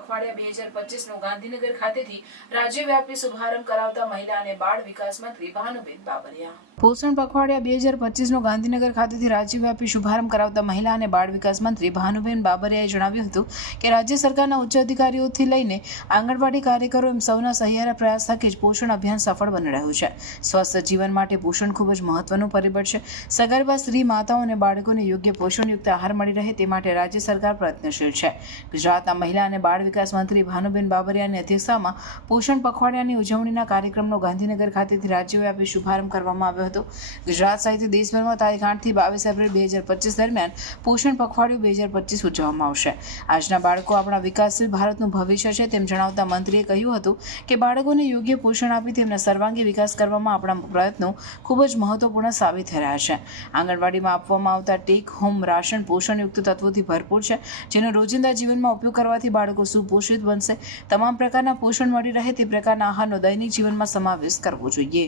પખવાડિયા 2025નો ગાંધીનગર ખાતેથી રાજ્યવ્યાપી શુભારંભ કરાવતા મહિલા અને બાળ વિકાસ મંત્રી ભાનુબેન બાબરિયા. પોષણ પખવાડિયા 2025નો ગાંધીનગર ખાતેથી રાજ્યવ્યાપી શુભારંભ કરાવતા મહિલા અને બાળ વિકાસ મંત્રી ભાનુબેન બાબરિયાએ જણાવ્યું હતું કે રાજ્ય સરકારના ઉચ્ચ અધિકારીઓથી લઈને આંગણવાડી કાર્યકરો એમ સૌના સહિયારા પ્રયાસ થકી જ પોષણ અભિયાન સફળ બની રહ્યું છે. સ્વસ્થ જીવન માટે પોષણ ખૂબ જ મહત્વનું પરિબળ છે. સગર્ભા સ્ત્રી માતાઓ અને બાળકોને યોગ્ય પોષણયુક્ત આહાર મળી રહે તે માટે રાજ્ય સરકાર પ્રયત્નશીલ છે. ગુજરાતના મહિલા અને બાળ વિકાસ મંત્રી ભાનુબેન બાબરિયાની અધ્યક્ષતામાં પોષણ પખવાડિયાની ઉજવણીના કાર્યક્રમનો ગાંધીનગર ખાતેથી રાજ્યવ્યાપી શુભારંભ કરવામાં આવ્યો હતો. ગુજરાત સહિત દેશભરમાં તારીખ 8 થી 22 એપ્રિલ 2025 દરમિયાન પોષણ પખવાડિયું 2025 ઉજવવામાં આવશે. આજના બાળકો આપણા વિકાસશીલ ભારતનું ભવિષ્ય છે તેમ જણાવતા મંત્રીએ કહ્યું હતું કે બાળકોને યોગ્ય પોષણ આપી તેમના સર્વાંગી વિકાસ કરવામાં આપણા પ્રયત્નો ખૂબ જ મહત્વપૂર્ણ સાબિત થઈ રહ્યા છે. આંગણવાડીમાં આપવામાં આવતા ટેક હોમ રાશન પોષણયુક્ત તત્વોથી ભરપૂર છે, જેનો રોજિંદા જીવનમાં ઉપયોગ કરવાથી બાળકો સુપોષિત બનશે. તમામ પ્રકારના પોષણ મળી રહે તે પ્રકારના આહારનો દૈનિક જીવનમાં સમાવેશ કરવો જોઈએ.